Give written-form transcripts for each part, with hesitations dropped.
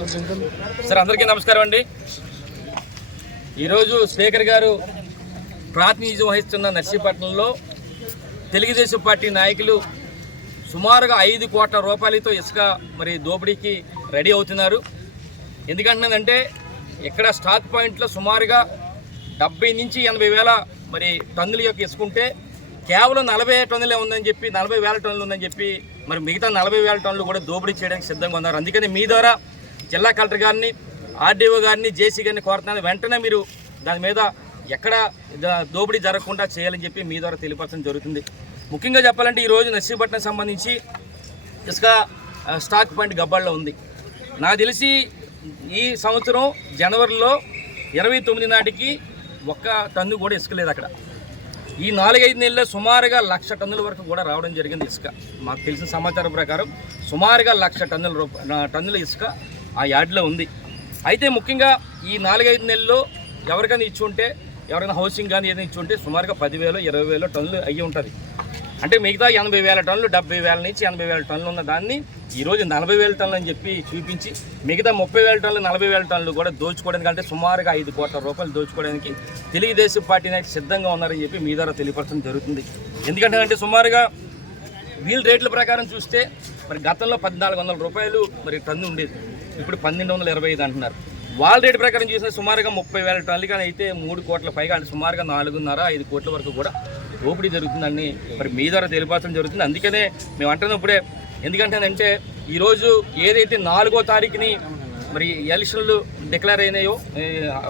Sir అందరికీ నమస్కారం అండి. ఈరోజు స్పీకర్ గారు ప్రాతినిధ్యం వహిస్తున్న నర్సీపట్నంలో తెలుగుదేశం పార్టీ నాయకులు సుమారుగా 5 కోట్ల రూపాయలతో ఇసుక మరి దోపిడీకి రెడీ అవుతున్నారు. ఎందుకంటున్నానంటే ఇక్కడ స్టాక్ పాయింట్లో సుమారుగా 70 నుంచి 80 వేల మరి టన్నుల యొక్క ఇసుకుంటే కేవలం 40 టన్నులే ఉందని చెప్పి 40 వేల టన్నులు ఉందని చెప్పి మరి మిగతా 40 వేల టన్నులు కూడా దోపిడీ చేయడానికి సిద్ధంగా ఉన్నారు. అందుకని మీ ద్వారా జిల్లా కలెక్టర్ గారిని, ఆర్డీఓ గారిని, జేసీ గారిని కోరుతున్నాను, వెంటనే మీరు దాని మీద ఎక్కడ దోపిడీ జరగకుండా చేయాలని చెప్పి మీ ద్వారా తెలియపరచడం జరుగుతుంది. ముఖ్యంగా చెప్పాలంటే ఈరోజు నర్సీపట్నం సంబంధించి ఇసుక స్టాక్ పాయింట్ గబ్బాల్లో ఉంది. నాకు తెలిసి ఈ సంవత్సరం జనవరిలో 29 నాటికి 1 టన్ను కూడా ఇసుక లేదు అక్కడ. ఈ 4-5 నెలల్లో సుమారుగా 1,00,000 టన్నుల వరకు కూడా రావడం జరిగింది ఇసుక. మాకు తెలిసిన సమాచారం ప్రకారం సుమారుగా 1,00,000 టన్నుల ఇసుక ఆ యార్డ్లో ఉంది. అయితే ముఖ్యంగా ఈ 4-5 నెలల్లో ఎవరికైనా ఇచ్చి ఉంటే, ఎవరైనా హౌసింగ్ కానీ ఏదైనా ఇచ్చి ఉంటే సుమారుగా 10,000-20,000 టన్నులు అయ్యి ఉంటుంది. అంటే మిగతా 80,000 టన్నులు, 70,000 నుంచి 80,000 టన్నులు ఉన్న దాన్ని ఈరోజు 40,000 టన్నులు అని చెప్పి చూపించి మిగతా 30,000 టన్నులు, 40,000 టన్నులు కూడా దోచుకోవడానికి, అంటే సుమారుగా 5 కోట్ల రూపాయలు దోచుకోవడానికి తెలుగుదేశం పార్టీ నాయకులు సిద్ధంగా ఉన్నారని చెప్పి మీ ద్వారా తెలియపరచడం జరుగుతుంది. ఎందుకంటే సుమారుగా వీల్ రేట్ల ప్రకారం చూస్తే మరి గతంలో 1,400 రూపాయలు మరి టన్ను ఉండేది, ఇప్పుడు 1,225 అంటున్నారు. వాళ్ళ రేటు ప్రకారం చూస్తే సుమారుగా 30,000 టన్నులు కానీ అయితే 3 కోట్ల పైగా, అంటే సుమారుగా 4.5-5 కోట్ల వరకు కూడా దోపిడీ జరుగుతుందని మరి మీ ద్వారా తెలియపరచడం జరుగుతుంది. అందుకనే మేము అంటున్నప్పుడే, ఎందుకంటే ఈరోజు ఏదైతే 4వ తారీఖుని మరి ఎలక్షన్లు డిక్లేర్ అయినాయో,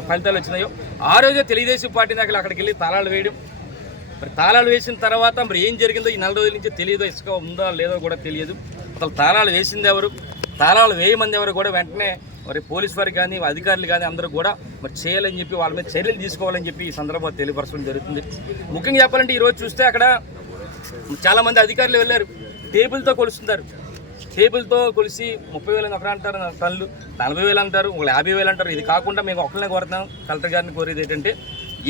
ఫలితాలు వచ్చినాయో, ఆ రోజే తెలుగుదేశం పార్టీ నాయకులు అక్కడికి వెళ్ళి తాళాలు వేయడం, మరి తాళాలు వేసిన తర్వాత మరి ఏం జరిగిందో ఈ 4 రోజుల నుంచి తెలియదు, ఇసుక ఉందో లేదో కూడా తెలియదు. అసలు తాళాలు వేసింది ఎవరు, తాళాలు వేయమంది ఎవరు కూడా వెంటనే మరి పోలీసు వారికి కానీ, అధికారులు కానీ అందరూ కూడా మరి చేయాలని చెప్పి వాళ్ళ మీద చర్యలు తీసుకోవాలని చెప్పి ఈ సందర్భంగా తెలియపరచడం జరుగుతుంది. ముఖ్యంగా చెప్పాలంటే ఈరోజు చూస్తే అక్కడ చాలామంది అధికారులు వెళ్ళారు, టేబుల్తో కొలుస్తున్నారు. టేబుల్తో కొలిసి 30,000 ఒకరు అంటారు టన్నులు, 40,000 అంటారు, 50,000 అంటారు. ఇది కాకుండా మేము ఒకరినే కోరుతున్నాం, కలెక్టర్ గారిని కోరేది ఏంటంటే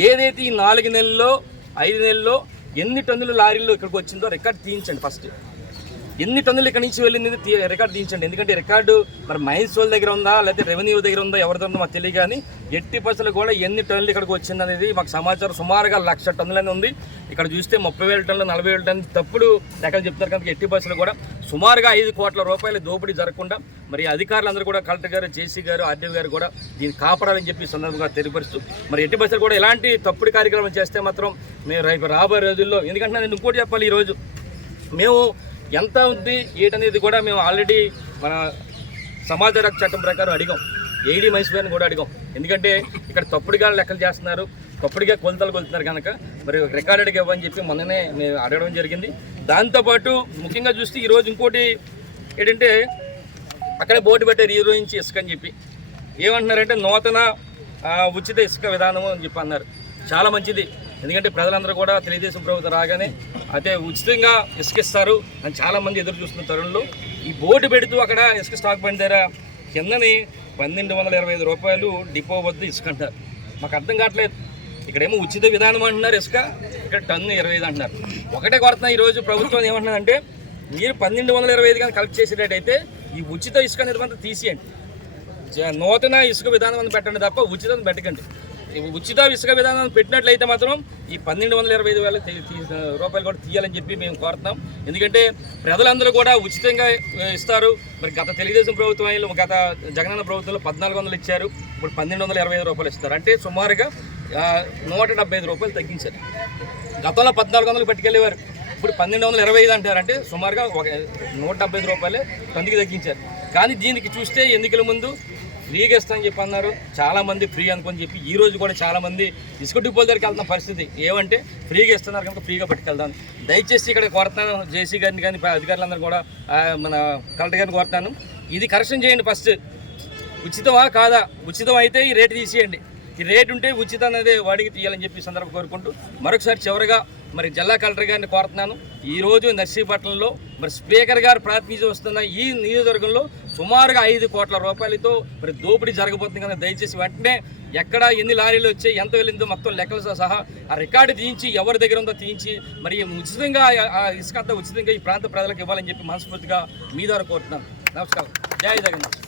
ఏదైతే ఈ 4 నెలల్లో 5 నెలల్లో ఎన్ని టన్నులు లారీల్లో ఇక్కడికి వచ్చిందో రికార్డు తీయించండి. ఫస్ట్ ఎన్ని టన్నులు ఇక్కడి నుంచి వెళ్ళింది రికార్డు తీయించండి. ఎందుకంటే రికార్డు మరి మైన్స్ వాళ్ళ దగ్గర ఉందా, లేకపోతే రెవెన్యూ దగ్గర ఉందా, ఎవరి దగ్గర ఉందో మాకు తెలియదు. కానీ ఎట్టి పైసలు కూడా ఎన్ని టన్నులు ఇక్కడికి వచ్చింది అనేది మాకు సమాచారం సుమారుగా 1,00,000 టన్నులని ఉంది. ఇక్కడ చూస్తే 30,000 టన్నులు, 40,000 టన్నులు తప్పుడు లెక్కలు చెప్తారు. కనుక ఎట్టి పైసలు కూడా సుమారుగా 5 కోట్ల రూపాయల దోపిడీ జరగకుండా మరి అధికారులందరూ కూడా, కలెక్టర్ గారు, జేసీ గారు, ఆర్డీఓ గారు కూడా దీన్ని కాపాడాలని చెప్పి సందర్భంగా తెలియపరుస్తూ, మరి ఎట్టి పైసలు కూడా ఇలాంటి తప్పుడు కార్యక్రమం చేస్తే మాత్రం మేము రేపు రాబోయే రోజుల్లో, ఎందుకంటే నేను ఇంకోటి చెప్పాలి, ఈరోజు మేము ఎంత ఉంది ఏటనేది కూడా మేము ఆల్రెడీ మన సమాచార చట్టం ప్రకారం అడిగాం, ఏడీ మైసూర్ని కూడా అడిగాం. ఎందుకంటే ఇక్కడ తప్పుడుగా లెక్కలు చేస్తున్నారు, తప్పుడుగా కొలతలు కొలుతున్నారు కనుక మరి రికార్డెడ్గా ఇవ్వని చెప్పి మొన్ననే మేము అడగడం జరిగింది. దాంతోపాటు ముఖ్యంగా చూస్తే ఈరోజు ఇంకోటి ఏంటంటే అక్కడే బోర్డు పెట్టారు ఈరోజు నుంచి ఇసుక అని చెప్పి. ఏమంటున్నారంటే నూతన ఉచిత ఇసుక విధానం అని చెప్పి అన్నారు. చాలా మంచిది, ఎందుకంటే ప్రజలందరూ కూడా తెలుగుదేశం ప్రభుత్వం రాగానే అయితే ఉచితంగా ఇసుక ఇస్తారు అని చాలామంది ఎదురు చూస్తున్న తరుణంలో ఈ బోర్డు పెడుతూ అక్కడ ఇసుక స్టాక్ బండి దగ్గర కిందని 1,225 రూపాయలు డిపో వద్ద ఇసుక అంటారు. మాకు అర్థం కావట్లేదు. ఇక్కడేమో ఉచిత విధానం అంటున్నారు ఇసుక, ఇక్కడ టన్ను 25 అంటున్నారు. ఒకటే కొడుతున్నా ఈరోజు ప్రభుత్వం ఏమంటున్నదంటే మీరు 1,225 కానీ కలెక్ట్ చేసేటట్టయితే ఈ ఉచిత ఇసుక అనేది మాత్రం తీసేయండి, నూతన ఇసుక విధానం పెట్టండి తప్ప ఉచితం పెట్టకండి. ఉచిత ఇసుక విధానం పెట్టినట్లయితే మాత్రం ఈ 1,225,000 రూపాయలు కూడా తీయాలని చెప్పి మేము కోరుతున్నాం. ఎందుకంటే ప్రజలందరూ కూడా ఉచితంగా ఇస్తారు. మరి గత తెలుగుదేశం ప్రభుత్వం, గత జగనన్న ప్రభుత్వంలో 1,400 ఇచ్చారు, ఇప్పుడు 1,225 రూపాయలు ఇస్తారు. అంటే సుమారుగా 175 రూపాయలు తగ్గించారు. గతంలో 1,400 పట్టుకెళ్ళేవారు, ఇప్పుడు 1,225 అంటారు. అంటే సుమారుగా 175 రూపాయలే టన్నుకి తగ్గించారు. కానీ దీనికి చూస్తే ఎన్నికల ముందు ఫ్రీగా ఇస్తామని చెప్పి అన్నారు, చాలామంది ఫ్రీ అనుకొని చెప్పి ఈ రోజు కూడా చాలామంది ఇసుక డిపోల దగ్గరికి వెళ్తున్న పరిస్థితి. ఏమంటే ఫ్రీగా ఇస్తున్నారు కనుక ఫ్రీగా పట్టుకెళ్తాను. దయచేసి ఇక్కడ కోరుతాను, జేసీ గారిని కానీ అధికారులందరూ కూడా మన కలెక్టర్ గారిని కోరుతాను, ఇది కరెక్షన్ చేయండి. ఫస్ట్ ఉచితమా కాదా, ఉచితం అయితే ఈ రేటు తీసేయండి, ఈ రేటు ఉంటే ఉచితం అనేది వాడికి తీయాలని చెప్పి సందర్భం కోరుకుంటూ మరొకసారి చివరిగా మరి జిల్లా కలెక్టర్ గారిని కోరుతున్నాను. ఈరోజు నర్సీపట్నంలో మరి స్పీకర్ గారు ప్రాతినిధ్యం వస్తున్న ఈ నియోజకవర్గంలో సుమారుగా 5 కోట్ల రూపాయలతో మరి దోపిడీ జరగబోతుంది కనుక దయచేసి వెంటనే ఎక్కడ ఎన్ని లారీలు వచ్చాయి, ఎంత వెళ్ళిందో మొత్తం లెక్కలతో సహా ఆ రికార్డు తీయించి ఎవరి దగ్గర ఉందో తీయించి మరి ఉచితంగా ఇసుక అంతా ఉచితంగా ఈ ప్రాంత ప్రజలకు ఇవ్వాలని చెప్పి మనస్ఫూర్తిగా మీ ద్వారా కోరుతున్నాను. నమస్కారం. జై జగన్నాథ్.